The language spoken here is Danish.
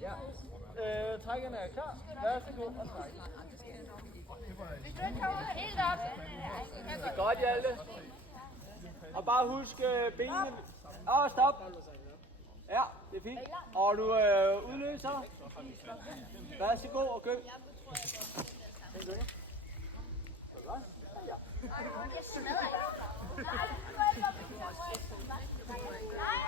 Ja. Trækkerne er klar. Værsgo og træk. Hvis du ikke kommer helt op. Det er godt, Hjalte. Og bare husk benene. Stop. Ja, det er fint. Og du udløser. Værsgo og køb. Jeg smadrer ikke. Nej,